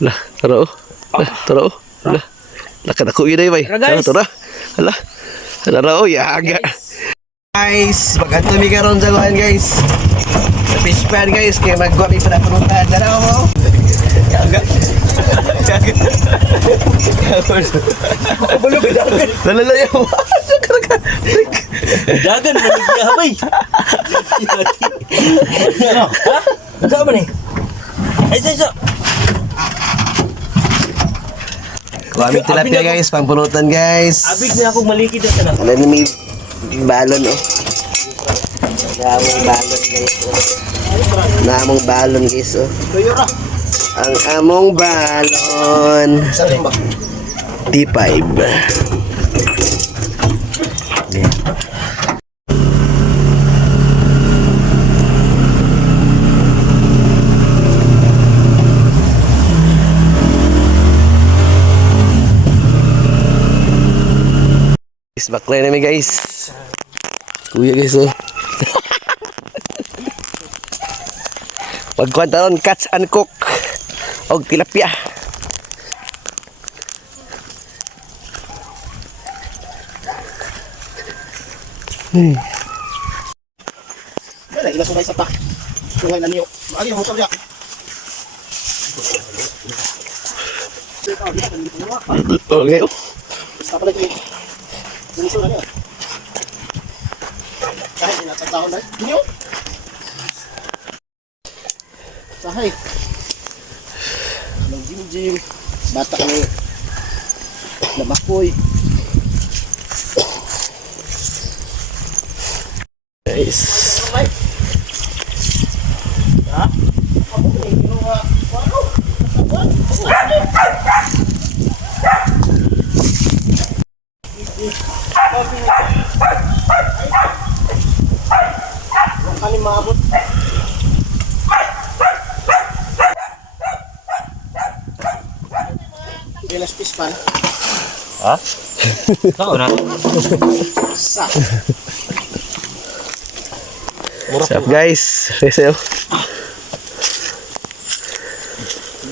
Lah, taro. Lah, taro. Lah. Lakad ako yun ay bay. Tara, guys. Tara. Hala. Taro, yaga. Guys, magkanto mi karon sa kuan guys. Sa fish pan guys, kaya magwa mi para punutan. Tara mo. Yaga. Bulog dagan. Lalalayaw. Dagan maligya bay. Ha? Ano ba ni? Ay sa. Kuaming tilapia guys, pangpunutan guys. Abig na akong malikid na sana. Wala na may balon oh. Namong balon guys oh. Namong balon guys oh. Ang among balon. T5. Baklay namin guys. Kuya guys oh. Pagkuhan taron catch and cook og tilapia. Wala ila sumay sa pa. Suhay na niyo. Agi mo sabiya. Okay. Basta pala kay. Diniso na niya. Kahit ina sa taon na. Niyo. Sahay. Nang gym bata ni Lamakoy. Guys. Ha? Ako ni ginawa. Kani maabot. Ilas fish pan. Ha? Kao na. Sa. What's up guys? Reso.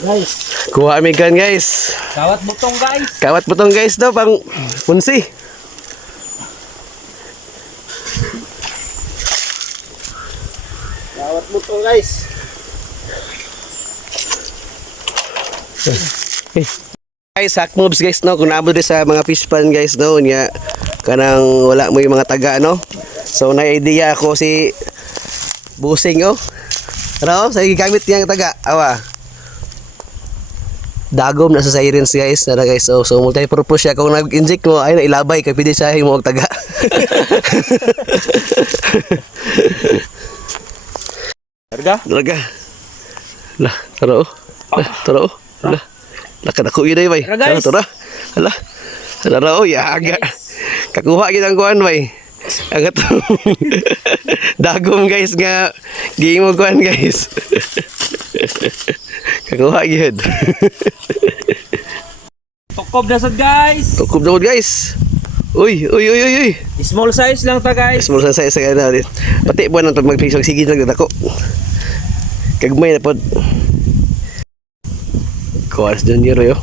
Guys, Kuha kami kan guys. Kawat butong guys. Kawat butong guys daw pang punsi. gawat mo to guys. Guys, hack moves guys no, kung naabot sa mga fish pan guys no, nya kanang wala mo yung mga taga no. So na idea ako si Busing oh. Ano, sa gigamit niyang taga. Awa. Dagom na sa sirens guys, na guys. So multi-purpose siya kung nag-inject mo ay nailabay kay pwede siya mo og taga. Harga? Larga. Lah, taro. Lah, taro. Lah. Lakad ako yun ay bay. Tara, guys. Tara. Hala. Tara, yaga. Kakuha kita ang kuhan bay. Ang ato. Dagom guys nga. Gihing mo kuhan guys. Kakuha yun. Tukob na sad guys. Tukob na mo guys. Uy. Small size lang ta guys. Small sa size sa ganun. Pati buwan ang pag magpisog sige nagdako. Kagmay na pod. Kuwas Junior yo.